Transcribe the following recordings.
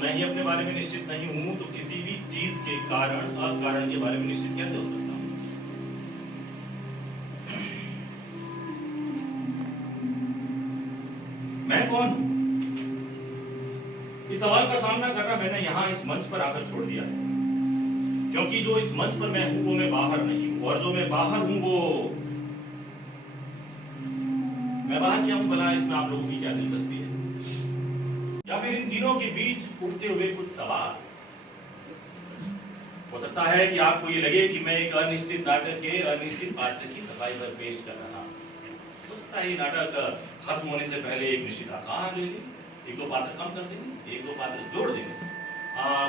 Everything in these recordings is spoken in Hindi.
जब मैं ही अपने बारे में निश्चित नहीं हूं तो किसी भी चीज के कारण अकारण के बारे में निश्चित कैसे हो सकता हूं? मैं कौन हूं? इस सवाल का सामना करना मैंने यहां इस मंच पर आकर छोड़ दिया है, क्योंकि जो इस मंच पर मैं हूं वो मैं बाहर नहीं हूं, और जो मैं बाहर हूं वो मैं बाहर क्या हूं भला, इसमें आप लोगों की क्या दिलचस्पी है? या फिर इन तीनों के बीच उठते हुए कुछ सवाल? हो सकता है कि आपको ये लगे कि मैं एक अनिश्चित नाटक के अनिश्चित पात्र की सफाई पर पेश कर रहा हूं। हो सकता है ये नाटक खत्म होने से पहले एक निश्चित आकार ले ले, एक दो पात्र कम कर देने से, एक दो पात्र जोड़ देने से,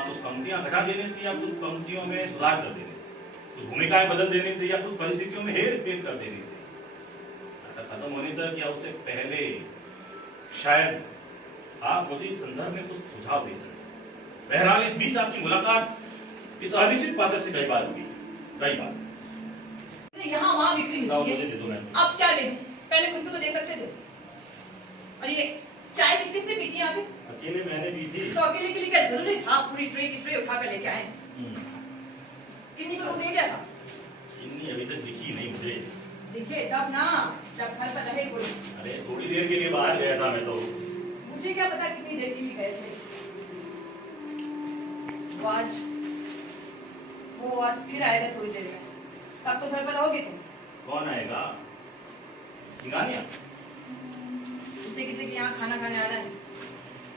कुछ पंक्तियां घटा देने से या कुछ पंक्तियों में सुधार कर देने से, कुछ भूमिकाएं बदल देने से या कुछ परिस्थितियों में हेर फेर कर देने से, नाटक खत्म होने तक या उससे पहले शायद आप मुझे इस संदर्भ में कुछ सुझाव दे सकें। बहरहाल इस बीच आपकी मुलाकात इस अनिश्चित पात्र से कई बार हुई, कई बार। यहाँ वहाँ बिखरी हुई है। मुझे दे दो। मैं अब क्या ले? पहले खुद को तो दे सकते थे। और ये चाय किस किस ने पी थी यहाँ पे? अकेले मैंने पी थी। तो अकेले के लिए क्या जरूरी था पूरी ट्रे की ट्रे उठा कर लेके आए? किन्नी को तो दे दिया था। किन्नी अभी तक दिखी नहीं मुझे। दिखे तब ना, जब घर पर रहे कोई। अरे थोड़ी देर के लिए बाहर गया था मैं तो। मुझे क्या पता कितनी देर के लिए गए थे। वो आज फिर आएगा थोड़ी देर में। तब तो घर पर रहोगे तुम। कौन आएगा? सिंगानिया? किसी किसी के यहाँ खाना खाने आना है,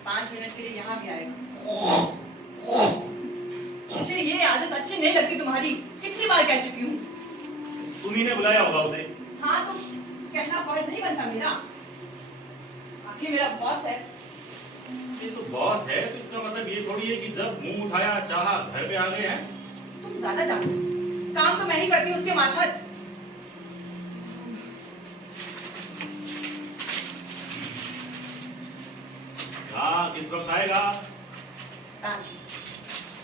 5 मिनट के लिए यहाँ भी आएगा। मुझे ये आदत अच्छी नहीं लगती तुम्हारी, कितनी बार कह चुकी हूँ। तुम्ही ने बुलाया होगा उसे। हाँ तो कहना फर्ज नहीं बनता मेरा, आखिर मेरा बॉस है। ये तो बॉस है तो इसका मतलब ये थोड़ी है कि जब मुंह उठाया चाहा घर पे आ गए हैं। तुम ज्यादा जानते हो, काम तो मैं ही करती हूँ उसके मार्फत। हाँ किस वक्त आएगा?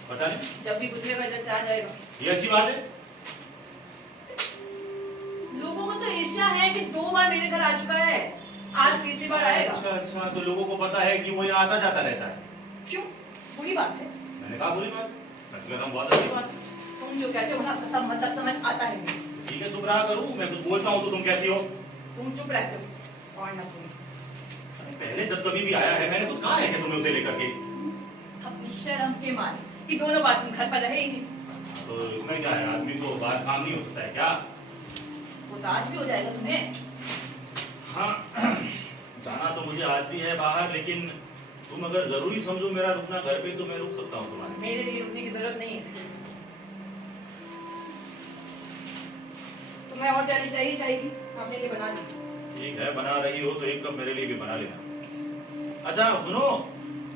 पता नहीं, जब भी गुजरेगा इधर से आ जाएगा। ये अच्छी बात है। लोगों को तो ईर्ष्या है कि 2 बार मेरे घर आ चुका है, आज तीसरी बार आएगा। अच्छा तो लोगों को पता है कि वो यहाँ आता जाता रहता है। क्यों? बुरी बात है। मैंने कहा बुरी बात, मैं कहता हूँ बहुत अच्छी बात। तुम जो कहते हो ना उसका सब मतलब समझ आता है। ठीक है चुप रहा करूँ, मैं कुछ बोलता हूँ तो तुम कहती हो। तुम चुप रहते हो और ना तुम। पहले जब कभी भी आया है मैंने कुछ कहा है कि तुम्हें उसे लेकर के? अपनी शर्म के मारे कि दोनों बार तुम घर पर रहे ही नहीं। तो इसमें क्या है, आदमी को बाहर काम नहीं हो सकता है क्या? वो तो आज भी हो जाएगा तुम्हें। हाँ जाना तो मुझे आज भी है बाहर, लेकिन तुम अगर जरूरी समझो मेरा रुकना घर पे तो मैं रुक सकता हूँ तुम्हारे। मेरे लिए रुकने की जरूरत नहीं है। तुम्हें और प्यारी चाहिए अपने लिए बना ली। ठीक है बना रही हो तो एक कप मेरे लिए भी बना लेना। अच्छा सुनो,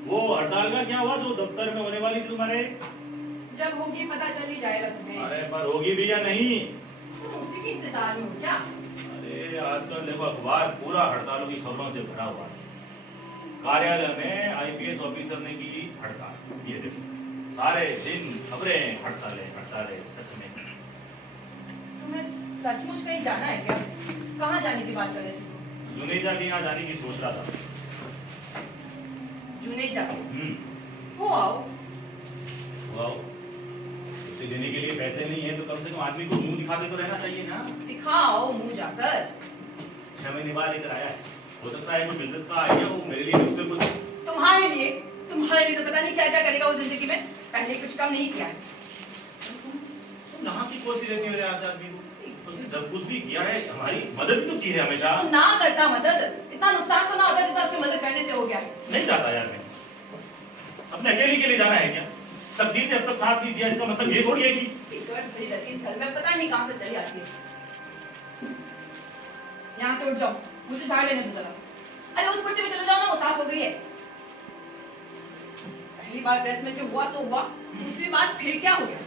वो हड़ताल का क्या हुआ जो दफ्तर में होने वाली थी तुम्हारे? जब होगी पता चल ही जाएगा तुम्हें। अरे पर होगी भी या नहीं? तुम उसी के इंतजार में हो क्या? अरे आजकल देखो अखबार पूरा हड़तालों की खबरों से भरा हुआ है। कार्यालय में आईपीएस ऑफिसर ने की हड़ताल, ये देखो सारे दिन खबरें हड़तालें हड़तालें। सच में तुम्हें सचमुच कहीं जाना है क्या? कहाँ जाने की बात कर रहे थे? जुनेजा के यहाँ जाने की सोच रहा था। जुनेजा? हो आओ। वाओ, उसे देने के लिए पैसे नहीं है तो कम से कम आदमी को मुंह दिखाते तो रहना चाहिए ना। दिखाओ मुंह जाकर। 6 महीने बाद लेकर आया है, हो सकता है कोई बिजनेस का आइडिया हो मेरे लिए, उसमें कुछ। तुम्हारे लिए तो पता नहीं क्या क्या करेगा उस जिंदगी में, पहले कुछ कम नहीं किया है। तुम यहाँ की खोजती रहती है मेरे आस आदमी को। उसने जब कुछ भी किया है हमारी मदद तो की है हमेशा। तो ना करता मदद, इतना नुकसान तो ना होता जितना उसकी मदद करने से हो गया। नहीं चाहता यार मैं, अपने अकेले के लिए जाना है क्या? तकदीर ने अब तक साथ नहीं दिया, इसका मतलब ये थोड़ी है कि भरी रहती इस घर में, पता नहीं कहां से चली आती है। यहाँ से उठ जाओ, मुझे झाड़ लेने दो जरा। अरे उस कुर्सी पे चले जाओ ना, वो साफ हो गई है। पहली बार प्रेस में जो हुआ सो हुआ, दूसरी बार फिर क्या हो गया?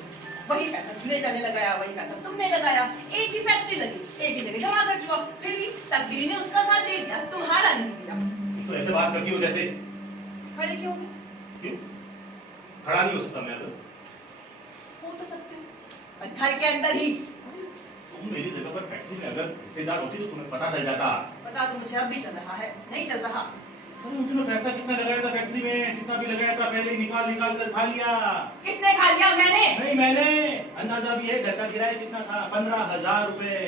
वही पैसा जुनेजा ने लगाया, वही पैसा तुमने लगाया, एक ही फैक्ट्री लगी, एक ही जगह जमा कर चुका, फिर भी तकदीर ने उसका साथ दे दिया, तुम्हारा नहीं दिया। तो ऐसे बात करती हो जैसे। खड़े क्यों? क्यों खड़ा नहीं हो सकता मैं? अगर हो तो सकते हो, पर घर के अंदर ही। तुम मेरी जगह पर फैक्ट्री में अगर हिस्सेदार होती तो तुम्हें पता चल जाता। पता तो मुझे अब भी चल रहा है, नहीं चल रहा। अरे उसने पैसा कितना लगाया था फैक्ट्री में, जितना भी लगाया था पहले ही निकाल निकाल कर खा लिया। किसने खा लिया? मैंने नहीं मैंने, अंदाजा भी है। घर का किराया कितना था? 15,000 रुपए।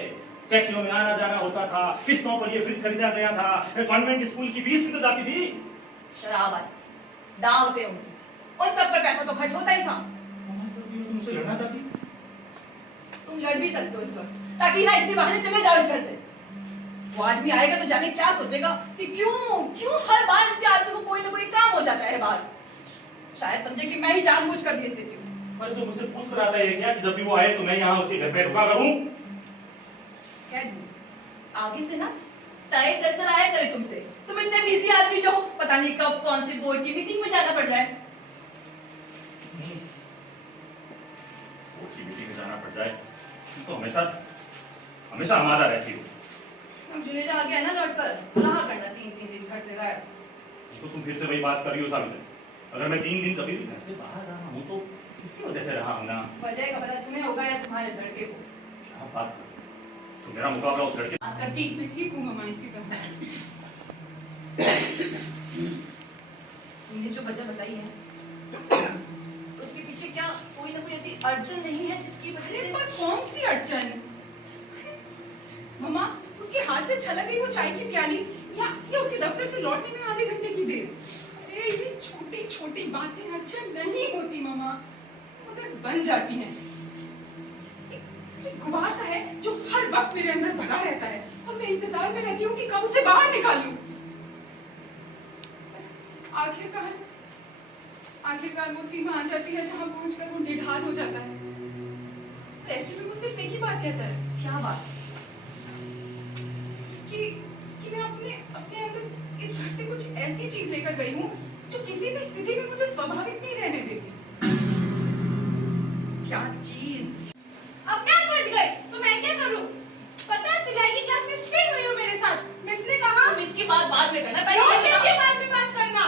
टैक्सियों में आना जाना होता था, किस्तों पर ये फ्रिज खरीदा गया था, कॉन्वेंट स्कूल की फीस भी तो जाती थी। शराब आती, दाव पे होती, उन सब पर पैसा तो खर्च होता ही था। तुमसे लड़ना चाहती? तुम लड़ भी सकते हो इस वक्त, ताकि ना इसी बहाने चले जाओ इस घर से। वो आदमी आएगा तो जाने क्या सोचेगा कि क्यों हर बार इसके आदमी को कोई ना कोई काम हो जाता है बाहर। शायद समझे कि मैं ही जानबूझ कर भेज देती हूँ। पर तो मुझसे पूछ कर आता है क्या कि जब भी वो आए तो मैं यहाँ उसके घर पे रुका करूँ? क्या आगे से ना तय कर कर आया करे तुमसे। तुम इतने बिजी आदमी जो हो, पता नहीं कब कौन सी बोर्ड की मीटिंग में जाना पड़ जाए। बोर्ड की मीटिंग में जाना पड़ जाए तो हमेशा आमादा रहती हो। अब जुनेजा आ गया ना लौट कर, रहा करना 3-3 दिन घर से गायब। तो तुम फिर से वही बात कर रही हो सावित्री। अगर मैं 3 दिन कभी भी घर से बाहर रहा हूँ तो किसकी वजह से रहा हूँ ना? वजह का पता तुम्हें होगा या तुम्हारे लड़के को। क्या बात कर रही हो? तो मेरा मुकाबला उस लड़के बात करती मैं ठीक हूँ मामा, इसी तरह। तुमने जो वजह बताई है उसके पीछे क्या कोई ना कोई ऐसी अड़चन नहीं है जिसकी वजह से? पर कौन सी अड़चन? मामा, उसके हाथ से छलक गई वो चाय की प्याली, या उसके दफ्तर से लौटने में आधे घंटे की देर। अरे ये छोटी छोटी बातें अड़चन नहीं होती मामा, मगर बन जाती हैं। एक गुबार सा है जो हर वक्त मेरे अंदर भरा रहता है और मैं इंतजार में रहती हूँ कि कब उसे बाहर निकालूं। आखिरकार वो सीमा आ जाती है जहाँ पहुंचकर वो निढाल हो जाता है। और ऐसे में वो सिर्फ एक ही बात कहता है। क्या बात? कि मैं अपने अंदर इस घर से कुछ ऐसी चीज लेकर गई हूँ जो किसी भी स्थिति में मुझे स्वाभाविक नहीं रहने देती। क्या चीज? अब क्या फट गए तो मैं क्या करूं? पता है सिलाई की क्लास में फिर हुई हो मेरे साथ। मिस ने कहा तुम इसकी बात बाद में करना, पहले क्यों ये बताओ। के बाद में बात करना।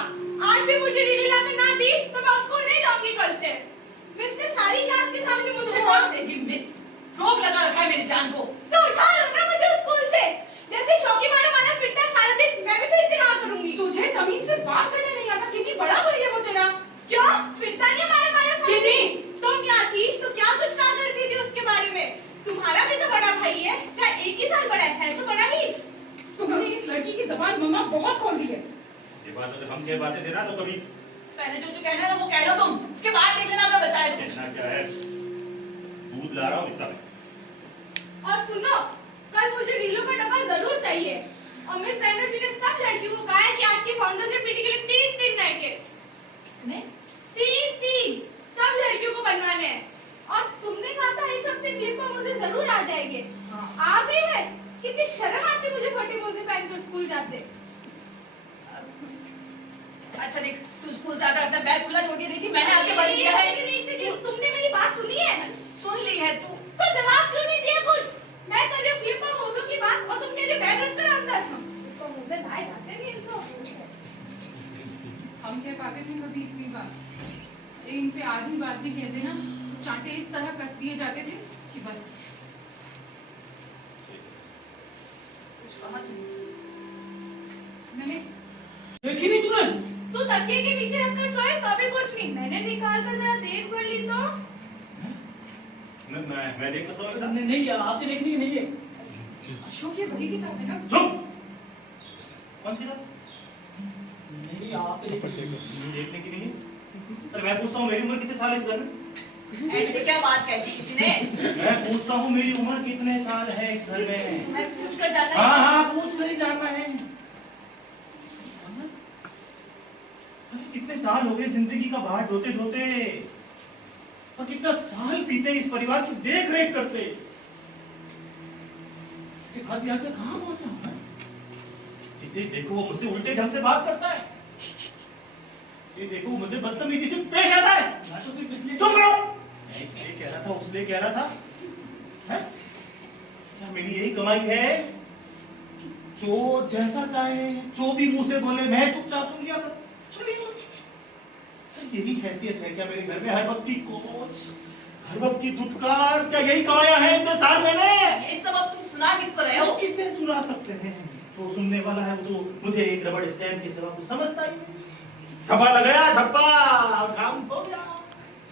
आज भी मुझे रीडी ला के ना दी तो मैं उसको नहीं लाऊंगी कल से। मिस ने सारी क्लास के सामने मुझसे तुम कहा, और तेजी मिस, रोक लगा रखा है मेरी जान को। तो उठा लो ना मुझे स्कूल से। जैसे शौकी माना फिरता है सारा दिन, मैं भी फिरती रहा करूंगी। तुझे तमीज से बात करने नहीं आता? कितनी बड़ा भाई है वो तेरा। क्यों फिरता नहीं मारा सारा दीदी! दिन? तुम क्या थी तो क्या कुछ कहा करती थी उसके बारे में? तुम्हारा भी तो बड़ा भाई है, चाहे एक ही साल बड़ा है तो बड़ा ही। तुमने इस लड़की की जबान मम्मा बहुत खोल दी है। ये बात अगर हम कह पाते थे ना तो कभी पहले जो कहना है वो कह लो तुम, इसके बाद देख लेना अगर बचाए तो। कहना क्या है, दूध ला रहा हूँ इसका। और सुनो, कल मुझे ढीलों का डब्बा जरूर चाहिए। और मिस बैनर्जी ने सब लड़कियों को कहा है कि आज की फाउंडर्स डे पार्टी के लिए 3 नायके। नहीं? 3 सब लड़कियों को बनवाने हैं। और तुमने कहा था इस हफ्ते क्लिप पर मुझे जरूर आ जाएंगे। हाँ। आ गई है। कितनी शर्म आती मुझे फटे मोजे पहन कर स्कूल जाते। अच्छा देख, तू स्कूल से आकर अपना बैग खुला छोड़ के गई थी, मैंने आके बंद किया है। तुमने मेरी बात सुनी है? सुन ली है तू? तो जवाब क्यों नहीं दिया कुछ? मैं कर रही हूँ क्लिप और मोजों की बात और तुम कह रही हो बैग रख कर अंदर। तो मुझे भाई जाते भी इनसे। हम कह पाते थे कभी इतनी बात? इनसे आधी बात भी कह देना तो चांटे इस तरह कस दिए जाते थे कि बस। कुछ कहा तू? मैंने देखी नहीं तूने? तू तकिए के नीचे रखकर सोए तो भी कुछ नहीं। मैंने निकाल कर जरा देख भर ली तो। मैं देख सकता हूँ बेटा? नहीं आपने देखनी नहीं है। अशोक ये वही किताब है ना? चुप! कौन सी किताब? नहीं आपने देखने की नहीं है? अरे मैं पूछता हूँ मेरी उम्र कितने साल है इस घर में? ऐसी क्या बात कह दी किसी ने? मैं पूछता हूँ मेरी उम्र कितने साल है इस घर में? मैं पूछ कर जानना हाँ पूछ कर ही जानना है। अरे कितने साल हो गए जिंदगी का भार ढोते ढोते, और कितना साल बीते इस परिवार की देख रेख करते। इसके बाद भी आज मैं कहाँ पहुंचा हूं मैं? जिसे देखो वो मुझसे उल्टे ढंग से बात करता है, जिसे देखो मुझे बदतमीजी से पेश आता है। मैं तो सिर्फ इसलिए चुप रहो। मैं इसलिए कह रहा था उसलिए कह रहा था है? क्या मेरी यही कमाई है? जो जैसा चाहे जो भी मुंह से बोले मैं चुपचाप सुन लिया था। यही हैसियत है क्या मेरे घर में? हर वक्त की कोच, हर वक्त की दुत्कार, क्या यही कमाया है इतने साल मैंने? ये सब अब तुम सुना किसको रहे हो? किससे सुना सकते हैं? जो सुनने वाला है वो तो मुझे एक रबड़ स्टैम्प के सिवा कुछ समझता ही नहीं। ठप्पा लगाया, ठप्पा, काम हो गया,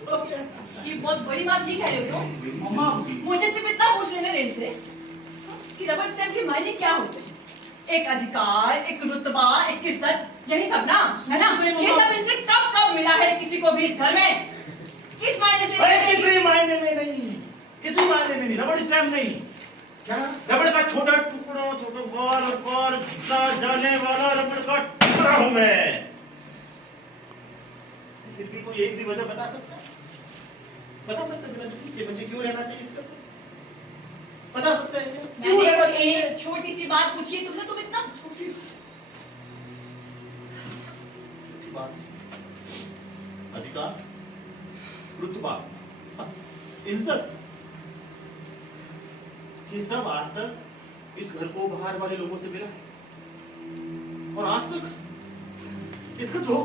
हो गया। ये बहुत बड़ी बात नहीं कह रहे हो तुम। मम्मा मुझे सिर्फ इतना पूछ लेने दें इनसे कि रबड़ स्टैम्प के मायने क्या होते हैं? एक अधिकार, एक रुतबा, एक इज्जत, यही सब ना, है ना? ये सब इनसे कब कब मिला है किसी को भी इस घर में? किस मायने से? अरे किसी मायने में नहीं, किसी मायने में नहीं, रबड़ स्टैम्प नहीं। क्या? रबड़ का छोटा टुकड़ा, छोटा बार बार घिसा जाने वाला रबड़ का टुकड़ा हूं मैं। फिर भी कोई एक भी वजह बता सकता है? बता सकते हैं कि बच्चे क्यों रहना चाहिए इसका? बता सकते हैं क्या? क्यों रहना मैंने चाहिए? एक छोटी सी बात पूछी है तुमसे, तुम इतना छोटी बात, अधिकार, रुतबा, इज्जत, ये सब आज तक इस घर को बाहर वाले लोगों से मिला है। और आज तक इसका जो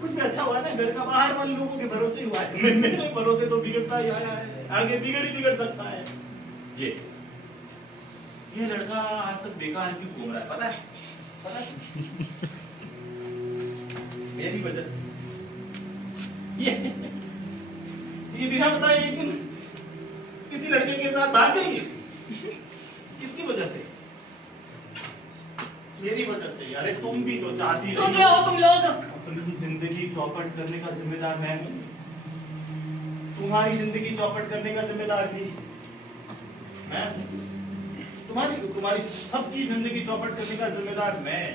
कुछ भी अच्छा हुआ है ना, घर का बाहर वाले लोगों के भरोसे ही हुआ है। मेरे भरोसे तो बिगड़ता ही आया है, आगे बिगड़ ही बिगड़ सकता है। ये लड़का आज तक बेकार क्यों घूम रहा है पता है? पता है? मेरी वजह से। ये बिना बताए एक दिन किसी लड़के के साथ भाग गई। किसकी वजह से? मेरी वजह से। अरे तुम भी तो चाहती सुन रहे हो तुम लोग? अपनी जिंदगी चौपट करने का जिम्मेदार मैं हूं। तुम्हारी जिंदगी चौपट करने का जिम्मेदार भी मैं हूं। तुम्हारी सबकी जिंदगी चौपट करने का जिम्मेदार मैं।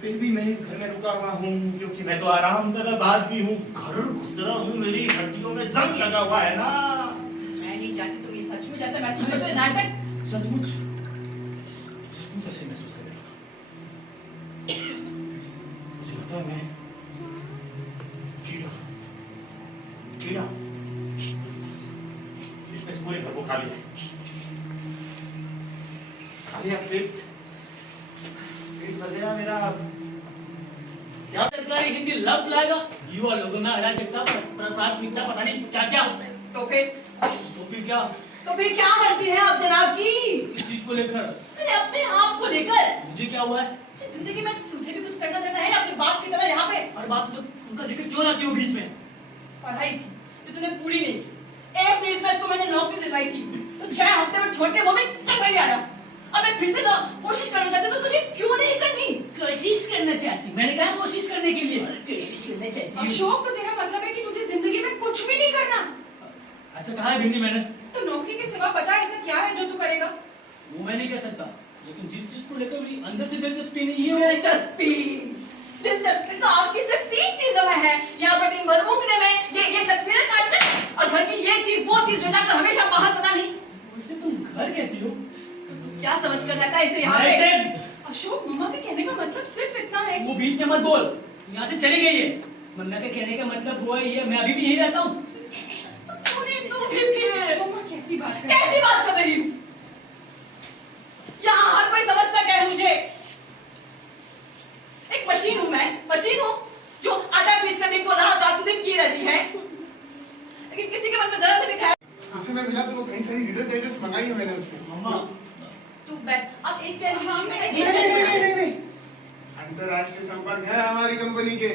फिर भी मैं इस घर में रुका हुआ हूँ क्योंकि मैं तो आराम तलब आदमी हूँ। घर घुस रहा हूँ, मेरी हड्डियों में जंग लगा हुआ है ना। मैं नहीं जानती तुम ये सचमुच जैसे महसूस करते हो नाटक? सचमुच ऐसे महसूस कर रहा हूँ। मुझे लगता है मैं कीड़ा इसने इस पूरे घर को खा लिया। पेट भर गया मेरा। क्या सरकारी हिंदी लफ्ज लाएगा? युवा लोगों में अराजकता, प्राथमिकता पता नहीं क्या क्या। तो फिर क्या मर्जी है आप जनाब की? किस चीज को लेकर? अरे अपने आप को लेकर। मुझे क्या हुआ है? जिंदगी में तुझे भी कुछ करना देना है अपने बाप की तरह यहाँ पे? और बात तो उनका जिक्र क्यों ना क्यों बीच में? पढ़ाई थी जो तूने पूरी नहीं की। एक फीस में इसको मैंने नौकरी दिलवाई थी तो 6 हफ्ते में छोटे वो भी चल नहीं आया। अब मैं फिर से कोशिश करना चाहती तो तुझे क्यों नहीं करनी? कोशिश करना चाहती? मैंने कहा कोशिश करने के लिए। कोशिश करना चाहती हूँ। अशोक, तो तेरा मतलब है कि तुझे जिंदगी में कुछ भी नहीं करना? ऐसा कहा है भिंडी मैंने? तो नौकरी के सिवा पता है ऐसा क्या है जो तू करेगा? वो मैं नहीं कह सकता, लेकिन जिस चीज को लेकर मेरी अंदर से दिलचस्पी नहीं है। दिलचस्पी तो आपकी सिर्फ 3 चीजों में है। यहाँ पे दिन भर ऊँगने में ये तस्वीरें काटना और घर की ये चीज वो चीज लेना कर हमेशा बाहर पता नहीं। वैसे तुम घर कहती हो? क्या समझ कर रहता है इसे यहाँ पे? अशोक, मम्मा के कहने का मतलब सिर्फ इतना है वो कि बीच में मत बोल, यहाँ से चली गई है। मन्ना के कहने का मतलब हुआ ये, मैं अभी भी यही रहता हूँ। तू भी मम्मा कैसी बात है? कैसी बात कर रही हूँ? यहाँ हर कोई समझता क्या है मुझे? एक मशीन हूँ मैं, मशीन हूँ जो आटा पीस कर दिन को रात दिन की रहती है। लेकिन किसी के मन में जरा से भी ख्याल उससे मैं मिला तो वो कई सारी लीडर डाइजेस्ट मंगाई है मैंने उससे। मम्मा तू बैठ अब एक प्याली हाँ मैं नहीं। अंतरराष्ट्रीय संपर्क है हमारी कंपनी के,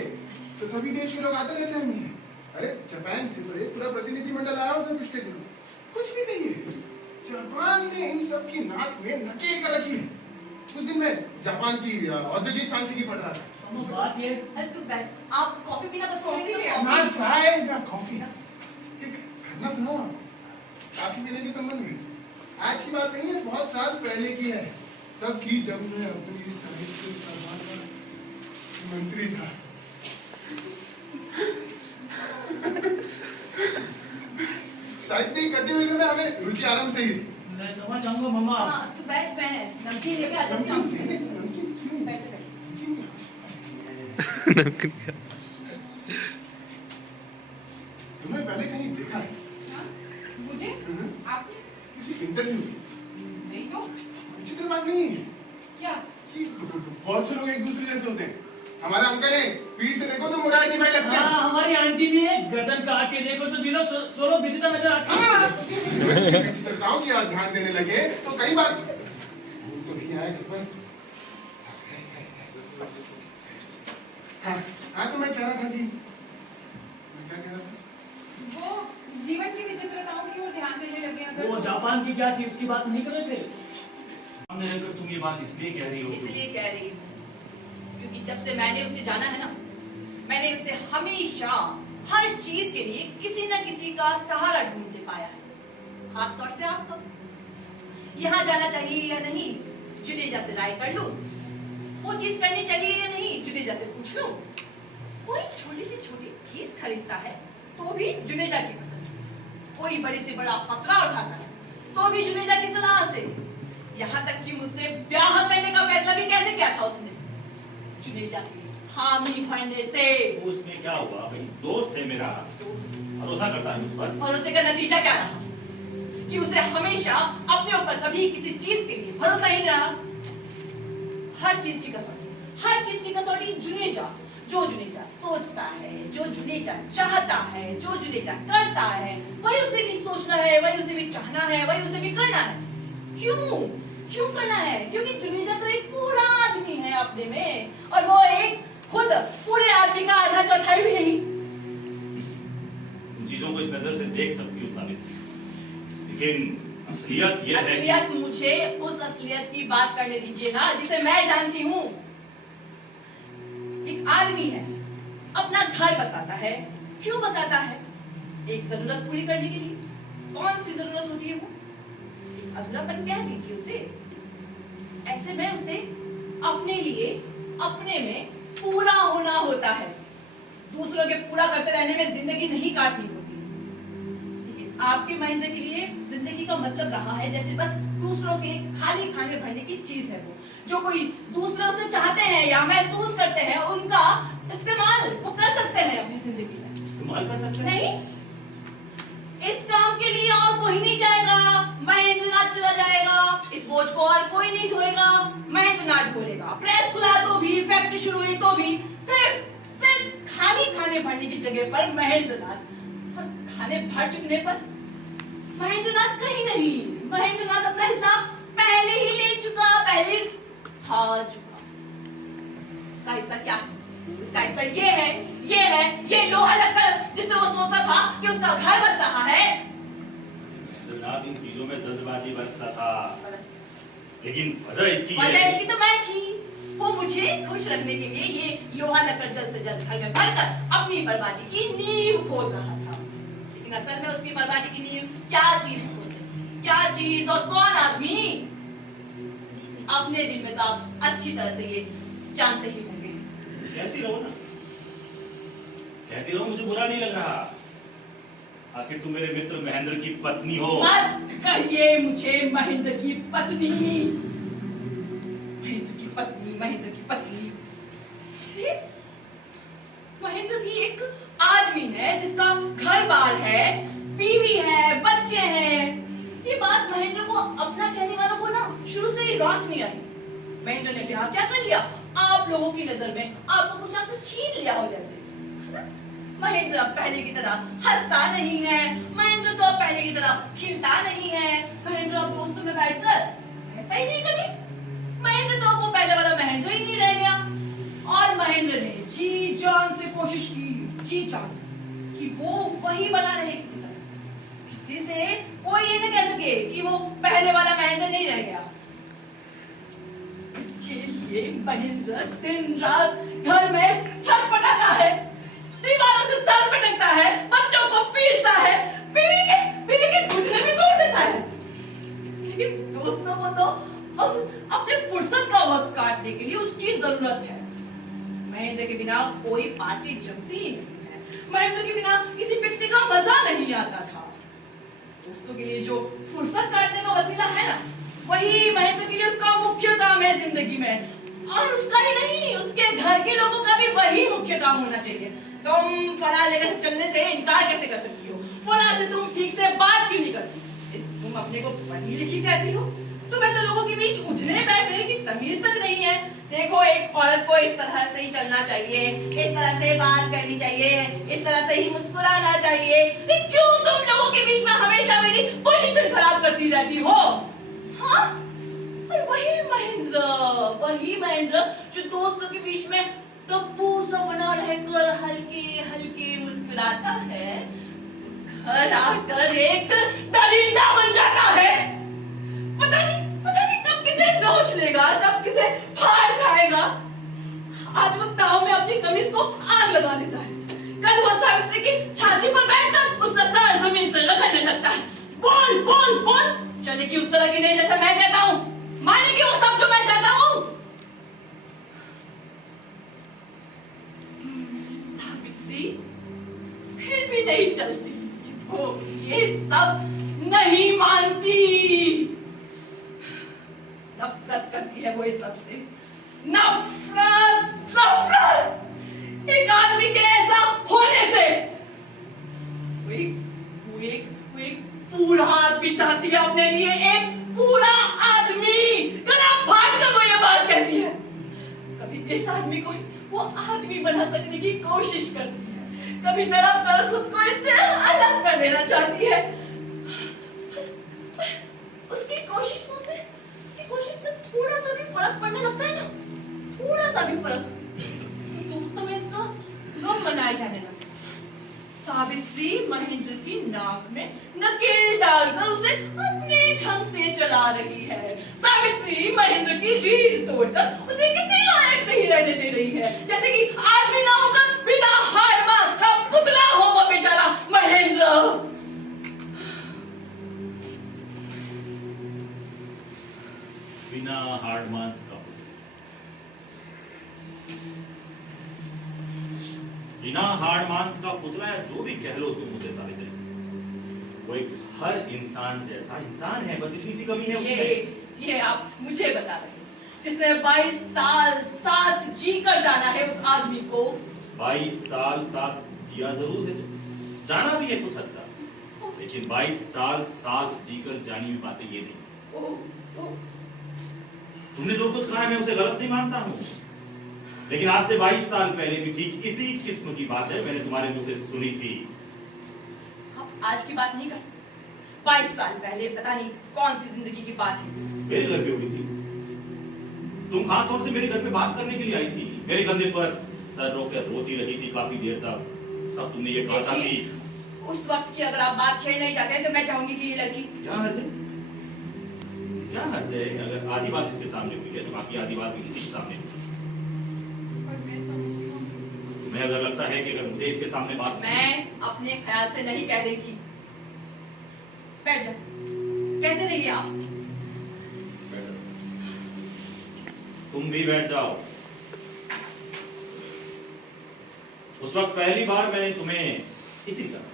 तो सभी देश के लोग आते रहते हैं मिलने। अरे जापान से तो एक पूरा प्रतिनिधिमंडल आया उधर पिछले दिनों। कुछ भी नहीं है, जापान ने इन सब की नाक में नकेल कर रखी है। उस दिन मैं जापान की औद्योगिक सांख्यिकी पढ़ रहा था। मम्मा बात ये अरे तू बैठ, आप कॉफी पीना बस कॉफी ना चाय ना कॉफी। एक घटना सुनाओ आपको कॉफी पीने के संबंध में। आज की बात नहीं है, बहुत साल पहले की है, तब की जब मैं अपनी साहित्य सभा का मंत्री था। साहित्यिक गतिविधि में हमें रुचि आरंभ से ही थी। मैं समझ जाऊंगा मम्मा। हाँ तू बैठ, मैं नमकीन लेके आ जाती हूँ। बैठ तुम्हें पहले कहीं देखा है? मुझे? आपने? किसी इंटरव्यू में? नहीं तो? विचित्र बात नहीं है क्या? कि बहुत से लोग एक दूसरे जैसे होते हैं। हमारा अंकल है, पीठ से देखो तो मोरारजी भाई लगते हैं। हाँ, हमारी आंटी भी है, गर्दन काट के देखो तो दिलो सोलो विचित्र नजर आती है। विचित्रताओं की ओर ध्यान देने लगे तो कई बार तो नहीं बैठ ऊपर। हाँ तो मैं कह रहा था कि मैं क्या कह रहा था? वो जीवन की विचित्रताओं की ओर ध्यान देने लगे अगर वो जापान की क्या थी उसकी बात नहीं कर रहे थे? सामने रहकर तुम ये बात इसलिए कह रही हो इसलिए कह रही हूँ क्योंकि जब से मैंने उसे जाना है ना, मैंने उसे हमेशा हर चीज के लिए किसी न किसी का सहारा ढूंढते पाया है। खासतौर से आपका। यहाँ जाना चाहिए या नहीं, जुनेजा से राय कर लूं। वो चीज करनी चाहिए या नहीं, जुनेजा से पूछ लूं। कोई छोटी से छोटी चीज खरीदता है तो भी जुनेजा की पसंद से। कोई बड़ी से बड़ा खतरा उठाता है तो भी जुनेजा की सलाह से। यहाँ तक कि मुझसे ब्याह करने का फैसला भी कैसे किया था उसने, जुनेजा की हामी भरने से। वो उसमें क्या हुआ भाई, दोस्त है मेरा, भरोसा करता है उस पर। उस भरोसे का नतीजा क्या रहा कि उसे हमेशा अपने ऊपर कभी किसी चीज के लिए भरोसा ही नहीं रहा। हर चीज की कसौटी जुनेजा। जो जुनेजा सोचता है, जो जुनेजा चाहता है, जो जुनेजा करता है, वही उसे भी सोचना है, वही उसे भी चाहना है, वही उसे भी करना है। क्यों करना है? क्योंकि जुनेजा तो एक पूरा आदमी है अपने में, और वो एक खुद पूरे आदमी का आधा चौथाई भी नहीं। तुम चीजों को इस नजर से देख सकती हो साबित, लेकिन असलियत यह है कि असलियत मुझे उस असलियत की बात करने दीजिए ना जिसे मैं जानती हूँ। एक आदमी है, अपना घर बसाता है। क्यों बसाता है? एक जरूरत पूरी करने के लिए। कौन सी जरूरत होती है वो? एक अधूरापन कह दीजिए उसे। ऐसे में उसे अपने लिए अपने में पूरा होना होता है। दूसरों के पूरा करते रहने में जिंदगी नहीं काटनी होती। लेकिन आपके महेंद्र के लिए जिंदगी का मतलब रहा है जैसे बस दूसरों के खाली खाने भरने की चीज है वो, जो कोई दूसरे उसे चाहते हैं या महसूस करते हैं, उनका इस्तेमाल वो कर सकते हैं अपनी जिंदगी में। इस्तेमाल कर सकते हैं। नहीं, इस काम के लिए और कोई नहीं जाएगा, महेंद्रनाथ चला जाएगा। इस बोझ को और कोई नहीं ढोएगा, महेंद्रनाथ ढोएगा। प्रेस खुला तो भी, फैक्ट्री शुरू हुई तो भी सिर्फ खाली खाने भरने की जगह पर महेंद्रनाथ, और खाने भर चुकने पर महेंद्रनाथ कहीं नहीं। महेंद्रनाथ अपना हिस्सा पहले ही ले चुका, पहले खा चुका। उसका हिस्सा क्या है? उसका हिस्सा ये लोहा लक्कड़ जिससे वो सोचता था कि उसका घर बस रहा है। जनाब इन चीजों में जल्दबाजी बरतता था, लेकिन वजह इसकी तो मैं थी। वो मुझे खुश रखने के लिए ये लोहा लक्कड़ जल्द से जल्द घर में भरकर अपनी बर्बादी की नींव खोद रहा था। लेकिन असल में उसकी बर्बादी की नींव क्या चीज और कौन आदमी, अपने दिल में तो आप अच्छी तरह से ये जानते ही होंगे। कहती रहो ना, कहती रहो, मुझे बुरा नहीं लग रहा। आखिर तुम मेरे मित्र महेंद्र की पत्नी हो। मत कहिए मुझे महेंद्र की पत्नी। महेंद्र की पत्नी। महेंद्र भी एक आदमी है जिसका घर बार है, बीवी है, बच्चे हैं। ये बात महेंद्र को अपना कहने वालों को ना शुरू से ही रास नहीं आई। महेंद्र ने ब्याह क्या कर लिया, आप लोगों की नजर में आपको कुछ आपसे छीन लिया हो जैसे। महेंद्र अब पहले की तरह हंसता नहीं है, महेंद्र तो अब पहले की तरह खिलता नहीं है। महेंद्र अब दोस्तों में बैठकर बैठता ही नहीं कभी। महेंद्र तो अब वो पहले वाला महेंद्र ही नहीं रह गया। और महेंद्र ने जी जान से कोशिश की, कि वो वही बना रहे किसी तरह। किसी से कोई ये नहीं कह सके कि वो पहले वाला महेंद्र नहीं रह गया। इसके लिए महेंद्र दिन रात घर में छटपटाता है, दीवारों से सर पटकता है, बच्चों को पीटता है, बीवी के घुटने भी तोड़ देता है। लेकिन दोस्तों को तो अपने फुर्सत का वक्त काटने के लिए उसकी जरूरत है। महेंद्र के बिना कोई पार्टी जमती ही नहीं है। महेंद्र के बिना किसी पिकनिक का मजा नहीं आता था। दोस्तों के लिए जो फुर्सत काटने का वसीला है ना, वही महेंद्र के लिए उसका मुख्य काम है जिंदगी में। और उसका ही नहीं, उसके घर के लोगों का भी वही मुख्य काम होना चाहिए। तुम फलां जगह से चलने से इनकार कैसे कर सकती हो? फलां से तुम ठीक से बात क्यों नहीं करती? तुम अपने को पढ़ी लिखी कहती हो? तुम्हें तो लोगों के बीच उठने बैठने की तमीज तक नहीं है। देखो, एक औरत को इस तरह से ही चलना चाहिए, इस तरह से बात करनी चाहिए, इस तरह से ही मुस्कुराना चाहिए। लेकिन क्यों तुम लोगों के बीच में हमेशा मेरी पोजीशन खराब करती रहती हो? हाँ? और वही महेंद्र जो दोस्तों के बीच में तब्बू सा बना रहकर हल्के हल्के मुस्कुराता है, घर आकर एक दरिंदा बन जाता है। पता नहीं कब किसे नोच लेगा, कब किसे फाड़ खाएगा। आज वो ताव में अपनी कमीज को आग लगा देता है, कल वो सावित्री की छाती पर बैठकर उसका सर जमीन से रगड़ने लगता है। बोल बोल बोल, चलेगी उस तरह की नहीं जैसा मैं कहता हूँ, मानेगी वो सब जो मैं चाहता हूँ। सावित्री फिर भी नहीं चलती, वो ये सब नहीं मानती, नफरत करती है वो इस सब से, नफरत नफरत एक आदमी के ऐसा होने से। वो एक पूरा आदमी चाहती है अपने लिए, एक पूरा आदमी। गला फाड़ कर वो ये बात कहती है। कभी इस आदमी को वो आदमी बना सकने की कोशिश करती है, कभी तड़प कर खुद को इससे अलग कर देना चाहती है। उसकी कोशिशों से थोड़ा सा भी फर्क पड़ने लगता है ना, थोड़ा सा भी फर्क, दोस्तों में इसका गम मनाया जाने लगा। सावित्री महेंद्र की नाक में नकेल डालकर उसे अपने ढंग से चला रही है। सावित्री महेंद्र की रीढ़ तोड़कर उसे किसी लायक नहीं रहने दे रही है, जैसे कि आदमी ना होकर बिना हाड़ मांस का पुतला हो वो बेचारा महेंद्र। बिना हार्ड मांस का, बिना हार्ड मांस का पुतला या जो भी कह लो तुम उसे सावित्री, वो एक हर इंसान जैसा इंसान है, बस इतनी सी कमी है उसमें। ये आप मुझे बता रहे हैं, जिसने 22 साल साथ जीकर जाना है उस आदमी को। 22 साल साथ जिया जरूर है, जाना भी है कुछ हद तक, लेकिन 22 साल साथ जीकर जानी हुई बातें ये नहीं। तुमने जो कुछ कहा है मैं उसे गलत नहीं मानता हूँ, लेकिन आज से 22 साल पहले भी ठीक इसी किस्म की बात है मैंने तुम्हारे मुंह से सुनी थी। आप आज की बात नहीं कर सकते, 22 साल पहले पता नहीं कौन सी जिंदगी की बात है। मेरे घर पे हुई थी, तुम खास तौर से मेरे घर पे बात करने के लिए आई थी, मेरे कंधे पर सर रोकर रोती रही थी काफी देर तक। तब तुमने ये कहा था कि उस वक्त की अगर आप बात छेड़ नहीं चाहते तो मैं चाहूंगी कि ये लड़की। क्या हर्ज है, क्या हर्ज है? अगर आधी बात इसके सामने हुई है तो बाकी आधी बात भी इसी के सामने हुई। तुम्हें अगर लगता है कि अगर मुझे इसके सामने बात, मैं अपने ख्याल से नहीं कह रही थी। बैठ जाओ, कहते रहिए आप। तुम भी बैठ जाओ। उस वक्त पहली बार मैंने तुम्हें इसी तरह,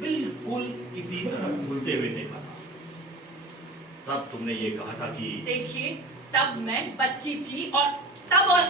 बिल्कुल इसी तरह भूलते हुए देखा था। तब तुमने ये कहा था कि देखिए, तब मैं बच्ची थी और तब और